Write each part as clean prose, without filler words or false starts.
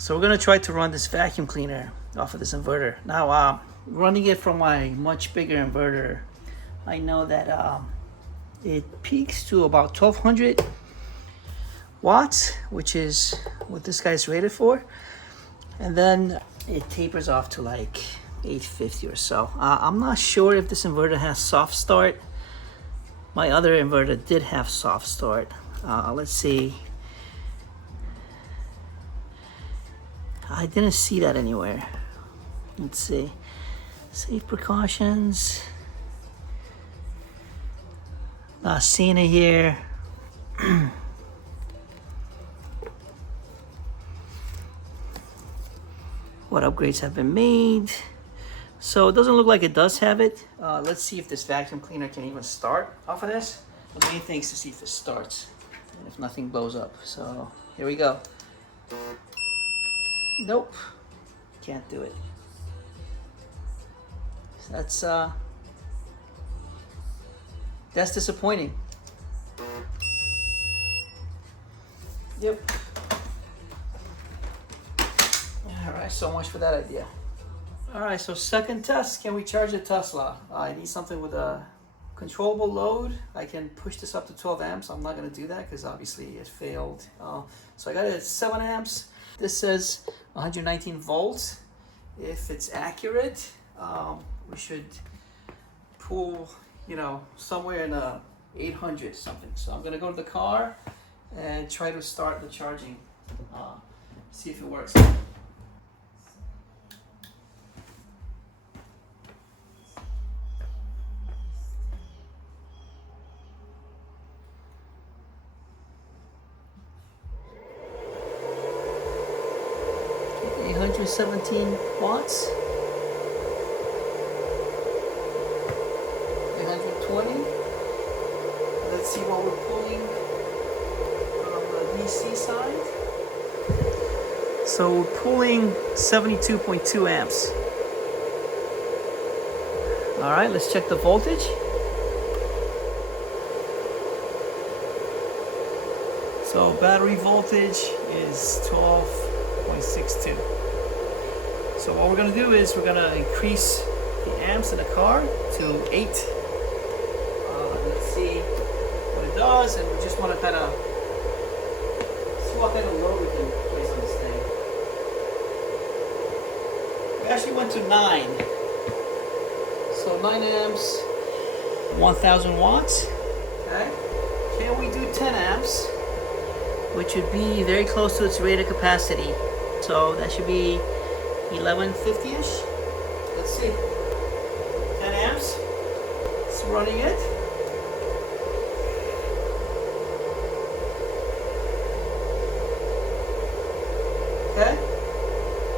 So we're gonna try to run this vacuum cleaner off of this inverter. Now, running it from my much bigger inverter, I know that it peaks to about 1200 watts, which is what this guy's rated for. And then it tapers off to like 850 or so. I'm not sure if this inverter has soft start. My other inverter did have soft start. Let's see. I didn't see that anywhere. Let's see. Safe precautions. Not seeing it here. What upgrades have been made? So it doesn't look like it does have it. Let's see if this vacuum cleaner can even start off of this. The main thing is to see if it starts and if nothing blows up. So here we go. Nope, can't do it. So that's disappointing. Yep. All right, so much for that idea. All right, so second test, can we charge a Tesla? I need something with a controllable load. I can push this up to 12 amps. I'm not gonna do that because obviously it failed. So I got it at 7 amps. This says 119 volts. If it's accurate, we should pull, somewhere in 800 something. So I'm gonna go to the car and try to start the charging. See if it works. 817 watts. 820. Let's see what we're pulling on the DC side. So we're pulling 72.2 amps. All right, let's check the voltage. So battery voltage is 12.62. So what we're gonna do is we're gonna increase the amps in the car to 8. Let's see what it does, and we just wanna kind of see what kind of load we can place on this thing. We actually went to 9. So 9 amps, 1000 watts. Okay. Can we do 10 amps? Which would be very close to its rated capacity. So that should be 1150-ish. Let's see. 10 amps. It's running it. Okay.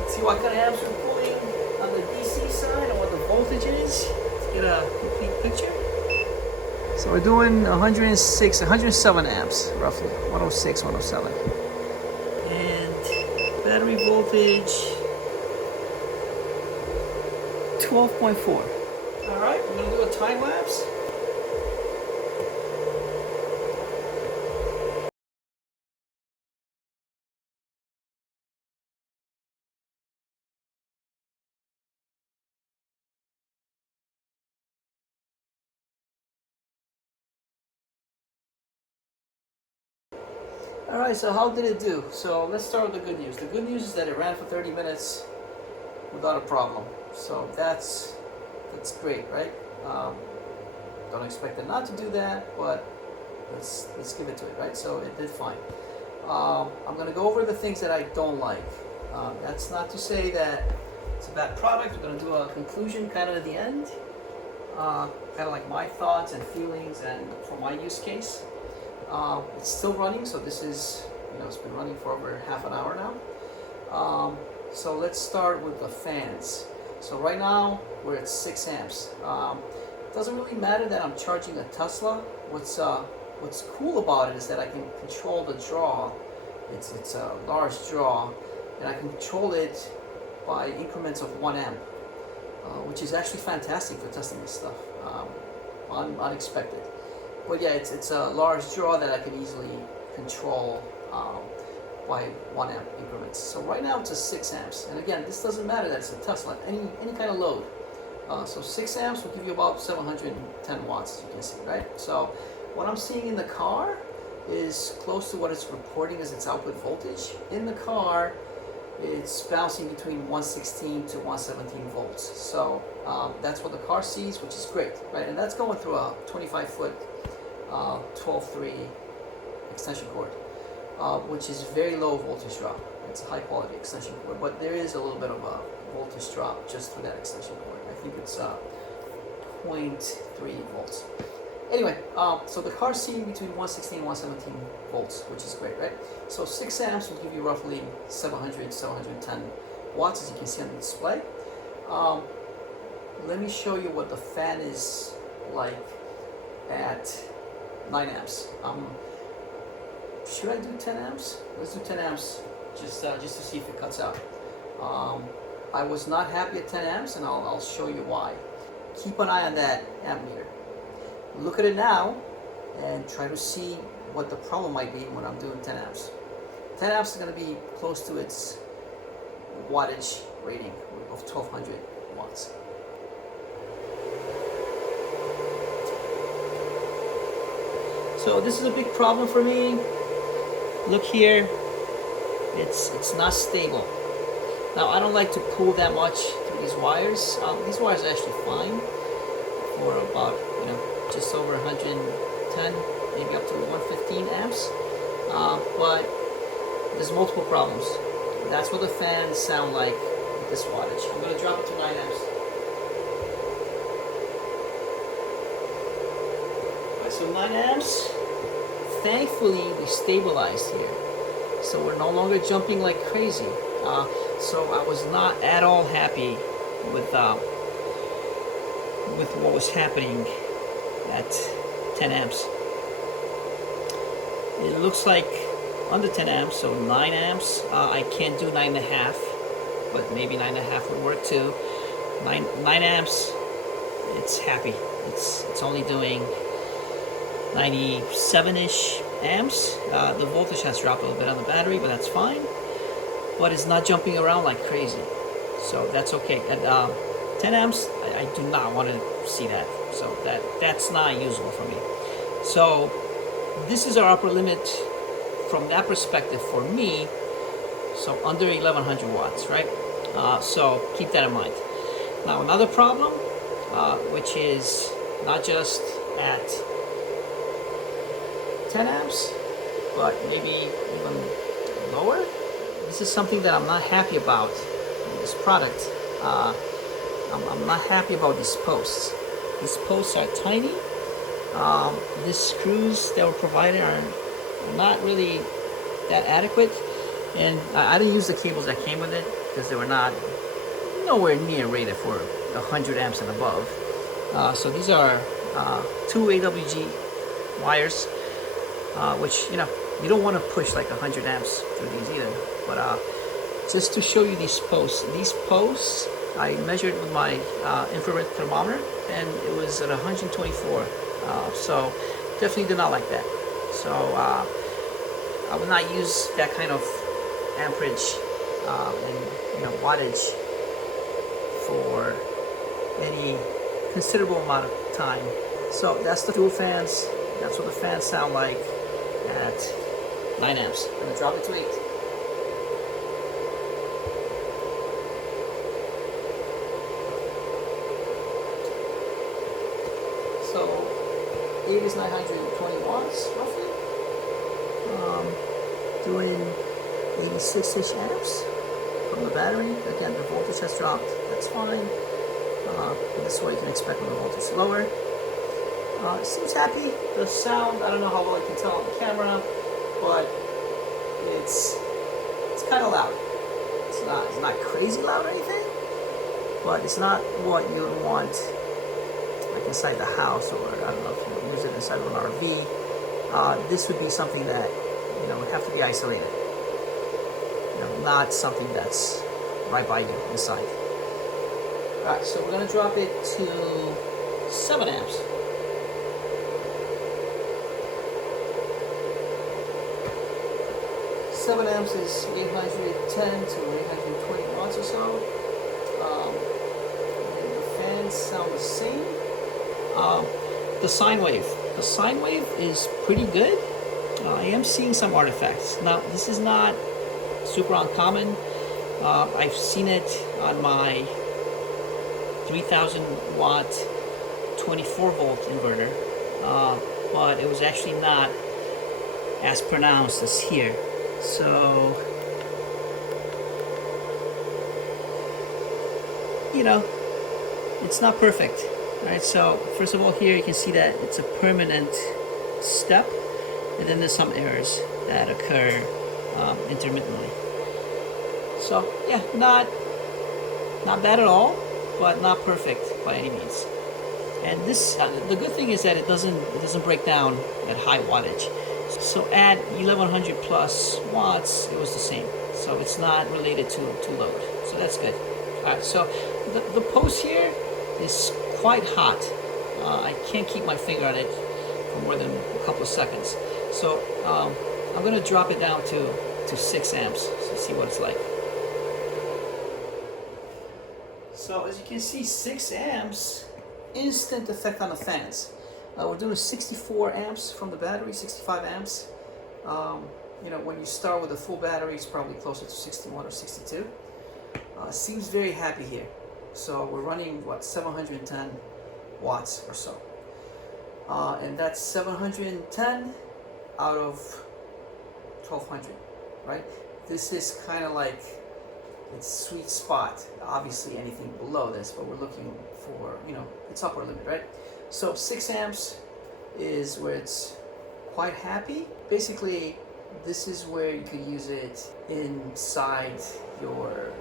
Let's see what kind of amps we're pulling on the DC side and what the voltage is. Let's get a complete picture. So we're doing 107 amps, roughly. 106, 107. And battery voltage, 12.4. All right, we're gonna do a time lapse. All right, so how did it do? So let's start with the good news. The good news is that it ran for 30 minutes without a problem. So that's great, right? Don't expect it not to do that, but let's give it to it, right? So it did fine. I'm gonna go over the things that I don't like. That's not to say that it's a bad product. We're gonna do a conclusion kind of at the end, kind of like my thoughts and feelings, and for my use case. It's still running, so this is, it's been running for over half an hour now. So let's start with the fans. So right now we're at 6 amps. It doesn't really matter that I'm charging a Tesla. What's cool about it is that I can control the draw. It's a large draw, and I can control it by increments of 1 amp, which is actually fantastic for testing this stuff. Unexpected. But yeah, it's a large draw that I can easily control by 1 amp increments. So right now it's a 6 amps. And again, this doesn't matter that it's a Tesla, any kind of load. So 6 amps will give you about 710 watts, as you can see, right? So what I'm seeing in the car is close to what it's reporting as its output voltage. In the car, it's bouncing between 116 to 117 volts. So that's what the car sees, which is great, right? And that's going through a 25-foot 12.3 extension cord, which is very low voltage drop. It's a high quality extension cord, but there is a little bit of a voltage drop just through that extension cord. I think it's 0.3 volts. Anyway, so the car's seeing between 116 and 117 volts, which is great, right? So 6 amps will give you roughly 710 watts, as you can see on the display. Let me show you what the fan is like at 9 amps. Should I do 10 amps? Let's do 10 amps just to see if it cuts out. I was not happy at 10 amps, and I'll show you why. Keep an eye on that amp meter. Look at it now and try to see what the problem might be when I'm doing 10 amps. 10 amps is going to be close to its wattage rating of 1200 watts. So this is a big problem for me. Look here, it's not stable. Now I don't like to pull that much through these wires. These wires are actually fine for about, just over 110, maybe up to 115 amps. But there's multiple problems. That's what the fans sound like with this wattage. I'm going to drop it to 9 amps. Alright, so 9 amps. Thankfully, we stabilized here. So we're no longer jumping like crazy. So I was not at all happy with what was happening at 10 amps. It looks like under 10 amps, so 9 amps. I can't do 9.5, but maybe 9.5 would work too. 9 amps, it's happy. It's only doing 97-ish amps. The voltage has dropped a little bit on the battery, but that's fine. But it's not jumping around like crazy, so that's okay. At 10 amps, I do not want to see that. So that's not usable for me. So this is our upper limit from that perspective for me. So under 1100 watts, right? So keep that in mind. Now another problem, which is not just at 10 amps, but maybe even lower. This is something that I'm not happy about in this product. I'm not happy about these posts. These posts are tiny. These screws that were provided are not really that adequate. And I didn't use the cables that came with it because they were nowhere near rated for 100 amps and above. So these are 2 AWG wires, which, you don't want to push like 100 amps through these either. But just to show you these posts I measured with my infrared thermometer, and it was at 124. So definitely did not like that. So I would not use that kind of amperage and wattage for any considerable amount of time. So that's the dual fans. That's what the fans sound like at 9 amps. I'm gonna drop it to 8. So 8 is 920 watts roughly. Doing 86-ish amps from the battery. Again, the voltage has dropped. That's fine. This is what you can expect when the voltage is lower. It seems happy. The sound, I don't know how well you can tell on the camera, but it's kind of loud. It's not crazy loud or anything, but it's not what you would want like inside the house, or I don't know if you use it inside of an RV. This would be something that would have to be isolated. Not something that's right by you inside. Alright, so we're going to drop it to 7 amps. 7 amps is 810 to 820 watts or so. And the fans sound the same. The sine wave. The sine wave is pretty good. I am seeing some artifacts. Now, this is not super uncommon. I've seen it on my 3000 watt 24 volt inverter, but it was actually not as pronounced as here. So, you know, it's not perfect. Alright, so first of all, here you can see that it's a permanent step, and then there's some errors that occur intermittently. So yeah, not bad at all, but not perfect by any means. And this, the good thing is that it doesn't break down at high wattage. So at 1100 plus watts, it was the same. So it's not related to load. So that's good. All right, so the post here is quite hot. I can't keep my finger on it for more than a couple of seconds. So I'm going to drop it down to 6 amps to see what it's like. So as you can see, 6 amps, instant effect on the fans. We're doing 64 amps from the battery, 65 amps. You know, when you start with a full battery, it's probably closer to 61 or 62. Seems very happy here. So we're running, what, 710 watts or so. And that's 710 out of 1200, right? This is kind of like its sweet spot. Obviously anything below this, but we're looking for, you know, its upper limit, right? So 6 amps is where it's quite happy. Basically, this is where you could use it inside your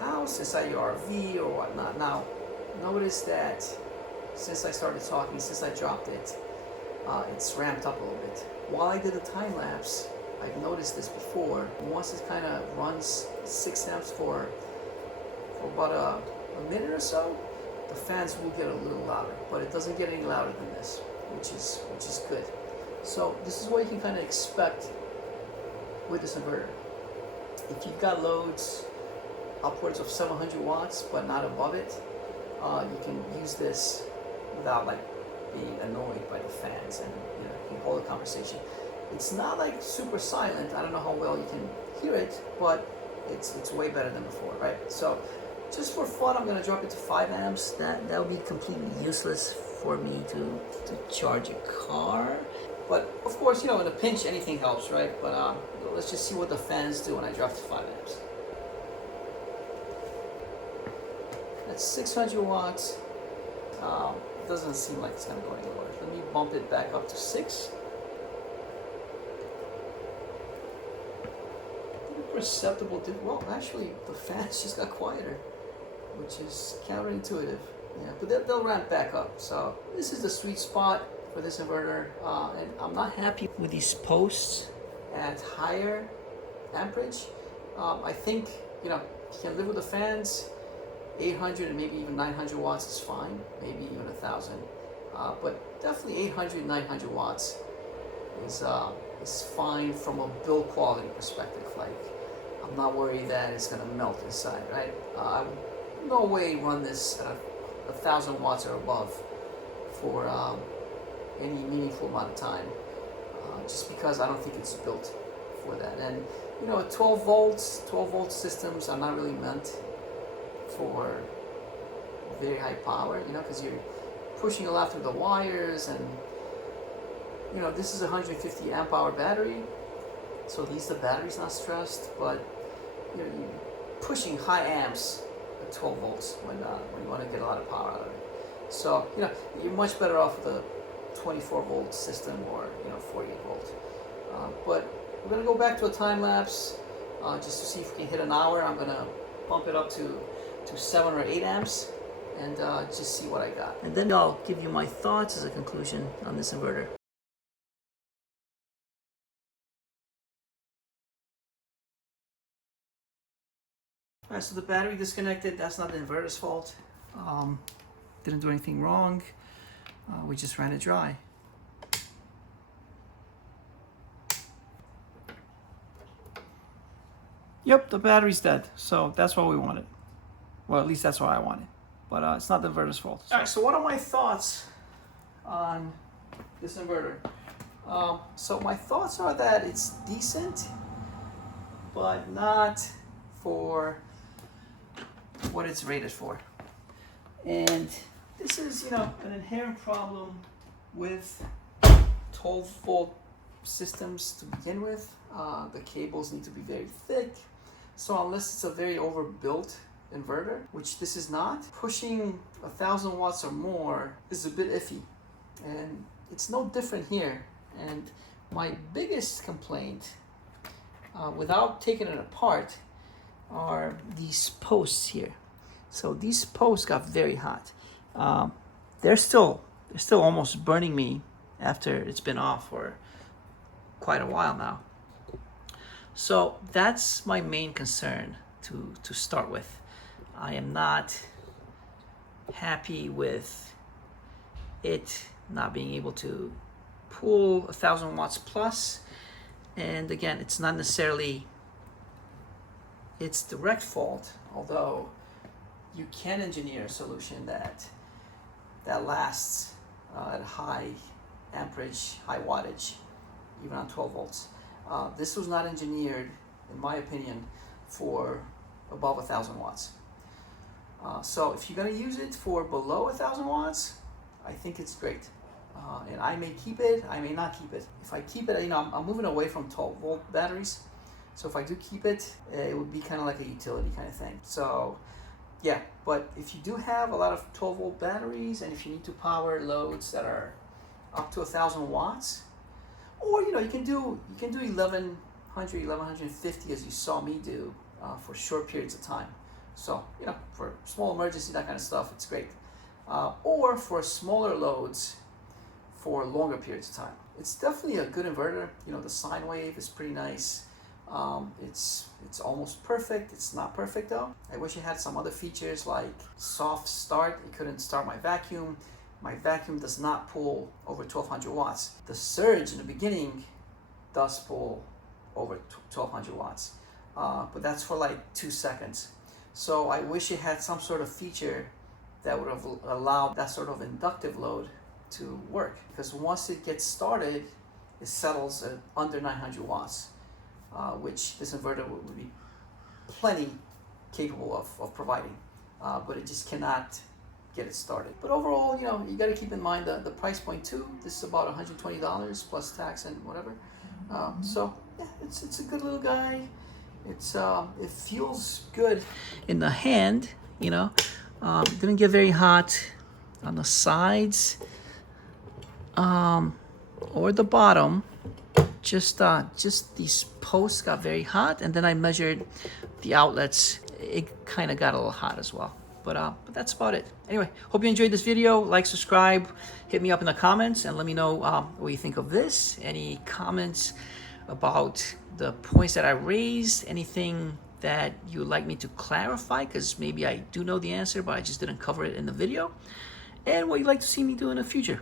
house, inside your RV or whatnot. Now, notice that since I started talking, since I dropped it, it's ramped up a little bit. While I did a time lapse, I've noticed this before. Once it kind of runs 6 amps for about a minute or so, the fans will get a little louder, but it doesn't get any louder than this, which is good. So this is what you can kind of expect with this inverter. If you've got loads upwards of 700 watts, but not above it, you can use this without like being annoyed by the fans, and you know, you can hold a conversation. It's not like super silent. I don't know how well you can hear it, but it's way better than before, right? So just for fun, I'm gonna drop it to 5 amps. That would be completely useless for me to charge a car. But of course, you know, in a pinch, anything helps, right? But let's just see what the fans do when I drop to 5 amps. That's 600 watts. It doesn't seem like it's gonna go any lower. Let me bump it back up to 6. Perceptible. Well, actually, the fans just got quieter, which is counterintuitive. Yeah, but they'll ramp back up. So this is the sweet spot for this inverter, and I'm not happy with these posts at higher amperage. I think, you know, you can live with the fans. 800 and maybe even 900 watts is fine, maybe even 1,000. But definitely 800, 900 watts is fine from a build quality perspective. Like, I'm not worried that it's gonna melt inside, right? I would no way run this at 1,000 watts or above for any meaningful amount of time, just because I don't think it's built for that. And you know, 12 volt systems are not really meant for very high power, you know, because you're pushing a lot through the wires, and you know, this is a 150 amp hour battery, so at least the battery's not stressed. But you know, you're pushing high amps at 12 volts when you want to get a lot of power out of it. So you know, you're much better off with a 24 volt system or, you know, 48 volt. But we're gonna go back to a time lapse just to see if we can hit an hour. I'm gonna bump it up to 7 or 8 amps and just see what I got. And then I'll give you my thoughts as a conclusion on this inverter. Alright, so the battery disconnected. That's not the inverter's fault. Didn't do anything wrong. We just ran it dry. Yep, the battery's dead. So that's what we wanted. Well, at least that's what I wanted. But it's not the inverter's fault. All right, so what are my thoughts on this inverter? So my thoughts are that it's decent, but not for what it's rated for. And this is, an inherent problem with 12-volt systems to begin with. The cables need to be very thick. So unless it's a very overbuilt inverter, which this is not, pushing 1,000 watts or more is a bit iffy. And it's no different here. And my biggest complaint, without taking it apart, are these posts here. So these posts got very hot. They're still almost burning me after it's been off for quite a while now. So that's my main concern to start with. I am not happy with it not being able to pull 1,000 watts plus. And again, it's not necessarily its direct fault, although you can engineer a solution that lasts at high amperage, high wattage, even on 12 volts. This was not engineered, in my opinion, for above 1,000 watts. So if you're going to use it for below 1,000 watts, I think it's great. And I may keep it, I may not keep it. If I keep it, I'm moving away from 12-volt batteries. So if I do keep it, it would be kind of like a utility kind of thing. So yeah, but if you do have a lot of 12-volt batteries, and if you need to power loads that are up to 1,000 watts, or you can do 1,100, 1,150 as you saw me do for short periods of time. So for small emergency, that kind of stuff, it's great. Or for smaller loads for longer periods of time. It's definitely a good inverter. The sine wave is pretty nice. It's almost perfect. It's not perfect though. I wish it had some other features like soft start. It couldn't start my vacuum. My vacuum does not pull over 1,200 watts. The surge in the beginning does pull over 1,200 watts, but that's for like 2 seconds. So I wish it had some sort of feature that would have allowed that sort of inductive load to work, because once it gets started, it settles at under 900 watts, which this inverter would be plenty capable of providing, but it just cannot get it started. But overall, you got to keep in mind the price point too. This is about $120 plus tax and whatever. So yeah, it's a good little guy. It feels good in the hand. Didn't get very hot on the sides or the bottom. Just these posts got very hot, and then I measured the outlets. It kind of got a little hot as well. But that's about it. Anyway, hope you enjoyed this video. Like, subscribe, hit me up in the comments, and let me know what you think of this. Any comments about the points that I raised, anything that you would like me to clarify, because maybe I do know the answer, but I just didn't cover it in the video, and what you'd like to see me do in the future.